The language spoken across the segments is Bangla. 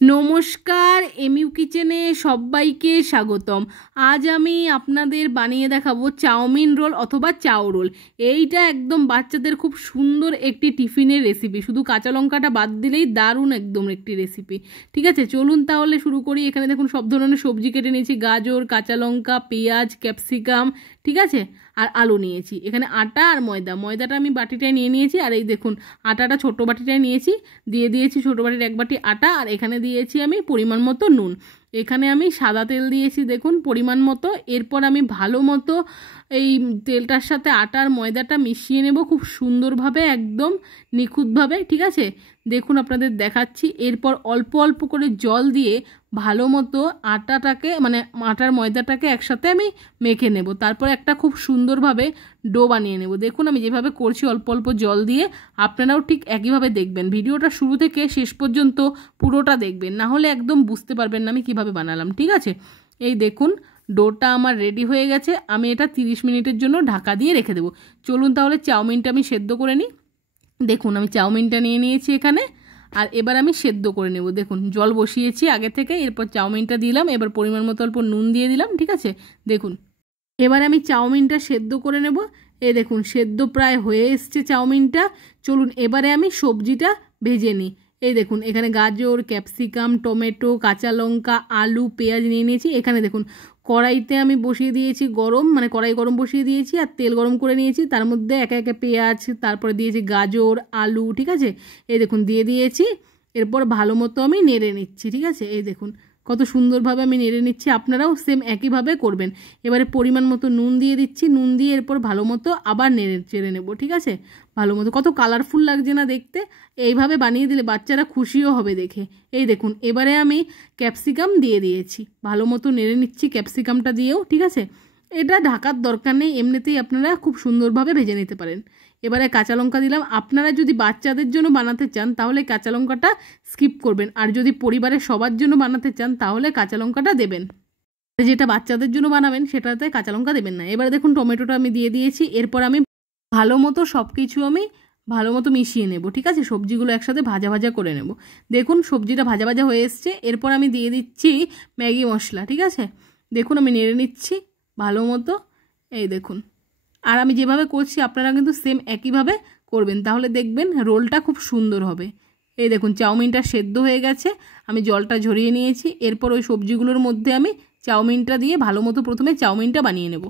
নমস্কার, এমইউ কিচেনে সবাইকে স্বাগতম। আজ আমি আপনাদের বানিয়ে দেখাবো চাউমিন রোল অথবা চাউ রোল। এইটা একদম বাচ্চাদের খুব সুন্দর একটি টিফিনের রেসিপি, শুধু কাঁচা লঙ্কাটা বাদ দিলেই দারুণ একদম একটি রেসিপি। ঠিক আছে, চলুন তাহলে শুরু করি। এখানে দেখুন সব ধরনের সবজি কেটে নিয়েছি, গাজর, কাঁচা লঙ্কা, পেঁয়াজ, ক্যাপসিকাম, ঠিক আছে, আর আলু নিয়েছি। এখানে আটা আর ময়দাটা আমি বাটিটায় নিয়ে নিয়েছি, আর এই দেখুন আটাটা ছোটো বাটিটায় নিয়েছি, দিয়ে দিয়েছি ছোটো বাটির এক বাটি আটা, আর এখানে দিয়েছি আমি পরিমাণ মতো নুন। এখানে আমি সাদা তেল দিয়েছি দেখুন পরিমাণ মতো। এরপর আমি ভালো মতো এই তেলটার সাথে আটার ময়দাটা মিশিয়ে নেব খুব সুন্দরভাবে, একদম নিখুঁতভাবে। ঠিক আছে, দেখুন আপনাদের দেখাচ্ছি। এরপর অল্প অল্প করে জল দিয়ে ভালো মতো আটাটাকে আটার ময়দাটাকে একসাথে আমি মেখে নেব। তারপর একটা খুব সুন্দরভাবে ডো বানিয়ে নেব। দেখুন আমি যেভাবে করছি অল্প অল্প জল দিয়ে, আপনারাও ঠিক একইভাবে দেখবেন। ভিডিওটা শুরু থেকে শেষ পর্যন্ত পুরোটা দেখবেন, না হলে একদম বুঝতে পারবেন না আমি কিভাবে বানালাম। ঠিক আছে, এই দেখুন ডোটা আমার রেডি হয়ে গেছে। আমি এটা 30 মিনিটের জন্য ঢাকা দিয়ে রেখে দেবো। চলুন তাহলে চাউমিনটা আমি সেদ্ধ করে নিই। দেখুন আমি চাউমিনটা নিয়ে নিয়েছি এখানে, আর এবার আমি সেদ্ধ করে নেব। দেখুন জল বসিয়েছি আগে থেকে, এরপর চাউমিনটা দিলাম, এবার পরিমাণ মতো অল্প নুন দিয়ে দিলাম। ঠিক আছে, দেখুন এবার আমি চাউমিনটা সেদ্ধ করে নেব। এই দেখুন সেদ্ধ প্রায় হয়ে এসছে চাউমিনটা। চলুন এবারে আমি সবজিটা ভেজে নিই। এই দেখুন এখানে গাজর, ক্যাপসিকাম, টমেটো, কাঁচা লঙ্কা, আলু, পেঁয়াজ নিয়ে নিয়েছি। এখানে দেখুন কড়াইতে আমি বসিয়ে দিয়েছি গরম, কড়াই গরম বসিয়ে দিয়েছি আর তেল গরম করে নিয়েছি। তার মধ্যে একে একে পেঁয়াজ, তারপরে দিয়েছি গাজর, আলু, ঠিক আছে, এই দেখুন দিয়ে দিয়েছি। এরপর ভালো মতো আমি নেড়ে নিচ্ছি। ঠিক আছে, এই দেখুন কত সুন্দরভাবে আমি নেড়ে নিচ্ছি, আপনারাও সেম একইভাবে করবেন। এবারে পরিমাণ মতো নুন দিয়ে দিচ্ছি, নুন দিয়ে এরপর ভালো মতো আবার নেড়ে চেড়ে নেব। ঠিক আছে, ভালো মতো, কত কালারফুল লাগছে না দেখতে। এইভাবে বানিয়ে দিলে বাচ্চারা খুশিও হবে দেখে। এই দেখুন এবারে আমি ক্যাপসিকাম দিয়ে দিয়েছি, ভালো মতো নেড়ে নিচ্ছি ক্যাপসিকামটা দিয়েও। ঠিক আছে, এটা ঢাকার দরকার নেই, এমনিতেই আপনারা খুব সুন্দরভাবে ভেজে নিতে পারেন। এবারে কাঁচা লঙ্কা দিলাম। আপনারা যদি বাচ্চাদের জন্য বানাতে চান তাহলে কাঁচা লঙ্কাটা স্কিপ করবেন, আর যদি পরিবারের সবার জন্য বানাতে চান তাহলে কাঁচা লঙ্কাটা দেবেন। যেটা বাচ্চাদের জন্য বানাবেন সেটাতে কাঁচা লঙ্কা দেবেন না। এবারে দেখুন টমেটোটা আমি দিয়ে দিয়েছি। এরপর আমি ভালো মতো সব কিছু আমি ভালো মতো মিশিয়ে নেব। ঠিক আছে, সবজিগুলো একসাথে ভাজা ভাজা করে নেব। দেখুন সবজিটা ভাজা ভাজা হয়ে এসছে। এরপর আমি দিয়ে দিচ্ছি ম্যাগি মশলা। ঠিক আছে, দেখুন আমি নেড়ে নিচ্ছি ভালো মতো। এই দেখুন, আর আমি যেভাবে করছি আপনারা কিন্তু সেম একইভাবে করবেন, তাহলে দেখবেন রোলটা খুব সুন্দর হবে। এই দেখুন চাউমিনটা সেদ্ধ হয়ে গেছে, আমি জলটা ঝরিয়ে নিয়েছি। এরপর ওই সবজিগুলোর মধ্যে আমি চাউমিনটা দিয়ে ভালো মতো প্রথমে চাউমিনটা বানিয়ে নেব।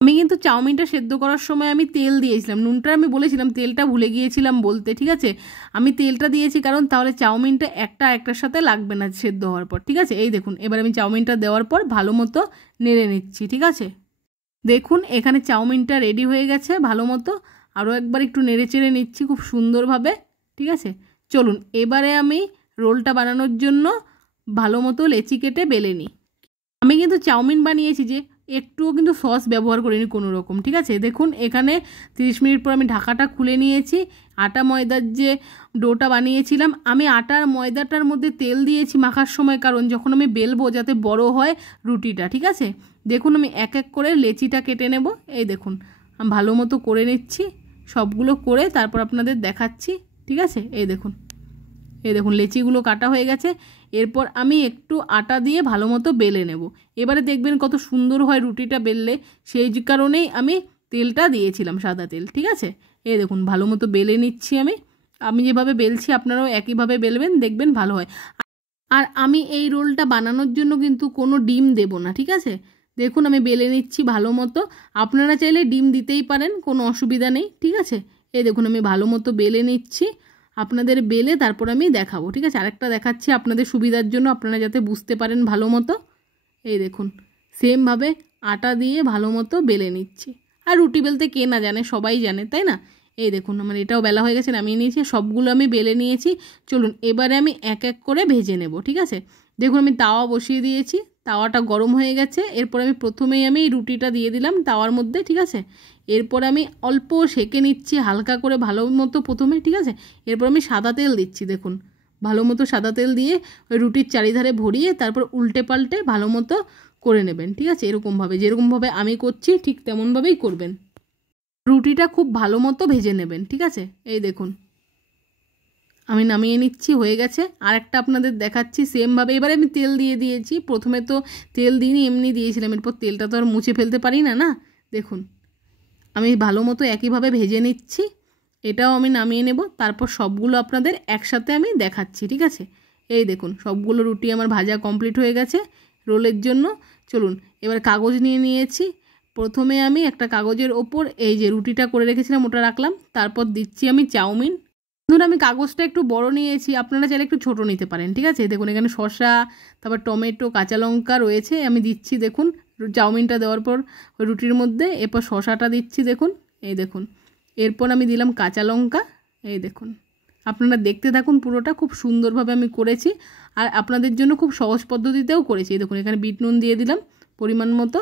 আমি কিন্তু চাউমিনটা সেদ্ধ করার সময় আমি তেল দিয়েছিলাম, নুনটা আমি বলেছিলাম, তেলটা ভুলে গিয়েছিলাম বলতে। ঠিক আছে, আমি তেলটা দিয়েছি কারণ তাহলে চাউমিনটা একটা একটার সাথে লাগবে না সেদ্ধ হওয়ার পর। ঠিক আছে, এই দেখুন এবার আমি চাউমিনটা দেওয়ার পর ভালো মতো নেড়ে নিচ্ছি। ঠিক আছে, দেখুন এখানে চাউমিনটা রেডি হয়ে গেছে ভালো মতো। আরও একবার একটু নেড়ে চেড়ে নিচ্ছি খুব সুন্দরভাবে। ঠিক আছে, চলুন এবারে আমি রোলটা বানানোর জন্য ভালো মতো লেচি কেটে বেলে নিই। আমি কিন্তু চাউমিন বানিয়েছি যে একটুও কিন্তু সস ব্যবহার করিনি কোনো রকম। ঠিক আছে, দেখুন এখানে 30 মিনিট পর আমি ঢাকাটা খুলে নিয়েছি। আটা ময়দার যে ডোটা বানিয়েছিলাম, আমি আটার ময়দাটার মধ্যে তেল দিয়েছি মাখার সময়, কারণ যখন আমি বেলবো যাতে বড় হয় রুটিটা। ঠিক আছে, দেখুন আমি এক এক করে লেচিটা কেটে নেব। এই দেখুন আমি ভালো মতো করে নিচ্ছি, সবগুলো করে তারপর আপনাদের দেখাচ্ছি। ঠিক আছে, এই দেখুন লেচিগুলো কাটা হয়ে গেছে। এরপর আমি একটু আটা দিয়ে ভালো মতো বেলে নেব। এবারে দেখবেন কত সুন্দর হয় রুটিটা বেললে, সেই কারণেই আমি তেলটা দিয়েছিলাম, সাদা তেল। ঠিক আছে, এই দেখুন ভালো মতো বেলে নিচ্ছি। আমি যেভাবে বেলছি আপনারাও একইভাবে বেলবেন, দেখবেন ভালো হয়। আর আমি এই রোলটা বানানোর জন্য কিন্তু কোনো ডিম দেব না। ঠিক আছে, দেখুন আমি বেলে নিচ্ছি ভালো মতো। আপনারা চাইলে ডিম দিতেই পারেন, কোনো অসুবিধা নেই। ঠিক আছে, এই দেখুন আমি ভালো মতো বেলে নিচ্ছি, আপনাদের বেলে তারপর আমি দেখাবো। ঠিক আছে, আরেকটা দেখাচ্ছি আপনাদের সুবিধার জন্য, আপনারা যাতে বুঝতে পারেন ভালো মতো। এই দেখুন সেমভাবে আটা দিয়ে ভালো মতো বেলে নিচ্ছি। আর রুটি বেলতে কে না জানে, সবাই জানে, তাই না? এই দেখুন আমার এটাও বেলা হয়ে গেছে, নামিয়ে নিয়েছি, সবগুলো আমি বেলে নিয়েছি। চলুন এবারে আমি এক এক করে ভেজে নেব। ঠিক আছে, দেখুন আমি তাওয়া বসিয়ে দিয়েছি, তাওয়াটা গরম হয়ে গেছে। এরপর আমি প্রথমেই আমি রুটিটা দিয়ে দিলাম তাওয়ার মধ্যে। ঠিক আছে, এরপর আমি অল্প সেঁকে নিচ্ছি হালকা করে ভালো মতো প্রথমে। ঠিক আছে, এরপর আমি সাদা তেল দিচ্ছি। দেখুন ভালো মতো সাদা তেল দিয়ে ওই রুটির চারিধারে ভরিয়ে তারপর উল্টে পাল্টে ভালো মতো করে নেবেন। ঠিক আছে, এরকমভাবে যেরকমভাবে আমি করছি ঠিক তেমনভাবেই করবেন। রুটিটা খুব ভালো মতো ভেজে নেবেন। ঠিক আছে, এই দেখুন আমি নামিয়ে নিচ্ছি, হয়ে গেছে। আর একটা আপনাদের দেখাচ্ছি সেমভাবে। এবারে আমি তেল দিয়ে দিয়েছি, প্রথমে তো তেল দিইনি, এমনি দিয়েছিলাম, এরপর তেলটা তো আর মুছে ফেলতে পারি না, না। দেখুন আমি ভালো মতো একইভাবে ভেজে নিচ্ছি, এটাও আমি নামিয়ে নেব। তারপর সবগুলো আপনাদের একসাথে আমি দেখাচ্ছি, ঠিক আছে। এই দেখুন সবগুলো রুটি আমার ভাজা কমপ্লিট হয়ে গেছে রোলের জন্য। চলুন এবার কাগজ নিয়ে নিয়েছি। প্রথমে আমি একটা কাগজের ওপর এই যে রুটিটা করে রেখেছিলাম ওটা রাখলাম, তারপর দিচ্ছি আমি চাউমিন। ধরুন আমি কাগজটা একটু বড় নিয়েছি, আপনারা চাইলে একটু ছোট নিতে পারেন, ঠিক আছে। দেখুন এখানে শসা, তারপর টমেটো, কাঁচা লঙ্কা রয়েছে, আমি দিচ্ছি। দেখুন চাউমিনটা দেওয়ার পর ওই রুটির মধ্যে, এরপর শসাটা দিচ্ছি, দেখুন এই দেখুন। এরপর আমি দিলাম কাঁচা লঙ্কা, এই দেখুন। আপনারা দেখতে থাকুন, পুরোটা খুব সুন্দরভাবে আমি করেছি আর আপনাদের জন্য খুব সহজ পদ্ধতিতেও করেছি। দেখুন এখানে বিট নুন দিয়ে দিলাম পরিমাণ মতো।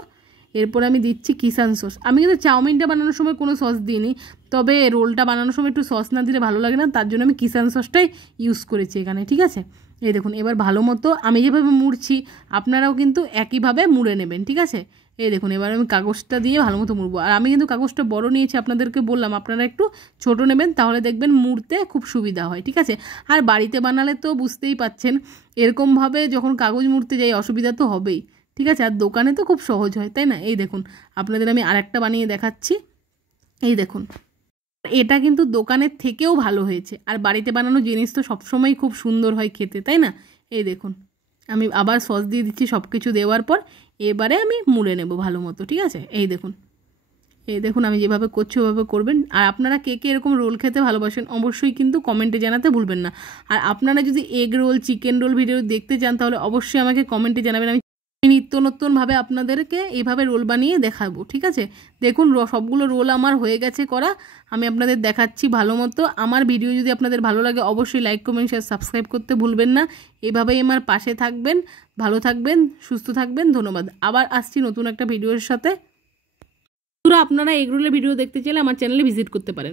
এরপর আমি দিচ্ছি কিষান সস। আমি কিন্তু চাউমিনটা বানানোর সময় কোনো সস দিইনি, তবে রোলটা বানানোর সময় একটু সস না দিলে ভালো লাগে না, তার জন্য আমি কিষান সসটাই ইউজ করেছি এখানে, ঠিক আছে। এই দেখুন এবার ভালো মতো আমি যেভাবে মুড়ছি আপনারাও কিন্তু একইভাবে মুড়ে নেবেন, ঠিক আছে। এই দেখুন এবার আমি কাগজটা দিয়ে ভালো মতো মুড়বো। আর আমি কিন্তু কাগজটা বড় নিয়েছি, আপনাদেরকে বললাম আপনারা একটু ছোট নেবেন, তাহলে দেখবেন মুড়তে খুব সুবিধা হয়, ঠিক আছে। আর বাড়িতে বানালে তো বুঝতেই পাচ্ছেন এরকমভাবে যখন কাগজ মুড়তে যাই অসুবিধা তো হবেই, ঠিক আছে। আর দোকানে তো খুব সহজ হয়, তাই না। এই দেখুন আপনাদের আমি আরেকটা বানিয়ে দেখাচ্ছি। এই দেখুন এটা কিন্তু দোকানের থেকেও ভালো হয়েছে, আর বাড়িতে বানানো জিনিস তো সবসময় খুব সুন্দর হয় খেতে, তাই না। এই দেখুন আমি আবার সস দিয়ে দিচ্ছি সব কিছু দেওয়ার পর। এবারে আমি মুড়ে নেব ভালো মতো, ঠিক আছে। এই দেখুন আমি যেভাবে করছি ওভাবে করবেন। আর আপনারা কে কে এরকম রোল খেতে ভালোবাসেন অবশ্যই কিন্তু কমেন্টে জানাতে ভুলবেন না। আর আপনারা যদি egg roll, chicken roll video দেখতে চান তাহলে অবশ্যই আমাকে কমেন্টে জানাবেন। আমি নিত্য নতুনভাবে আপনাদেরকে এইভাবে রোল বানিয়ে দেখাবো, ঠিক আছে। দেখুন সবগুলো রোল আমার হয়ে গেছে করা, আমি আপনাদের দেখাচ্ছি ভালো মতো। আমার ভিডিও যদি আপনাদের ভালো লাগে অবশ্যই লাইক, কমেন্ট, শেয়ার, সাবস্ক্রাইব করতে ভুলবেন না। এভাবেই আমার পাশে থাকবেন, ভালো থাকবেন, সুস্থ থাকবেন। ধন্যবাদ। আবার আসছি নতুন একটা ভিডিওর সাথে। আপনারা এগ রোলের ভিডিও দেখতে চাইলে আমার চ্যানেলে ভিজিট করতে পারেন।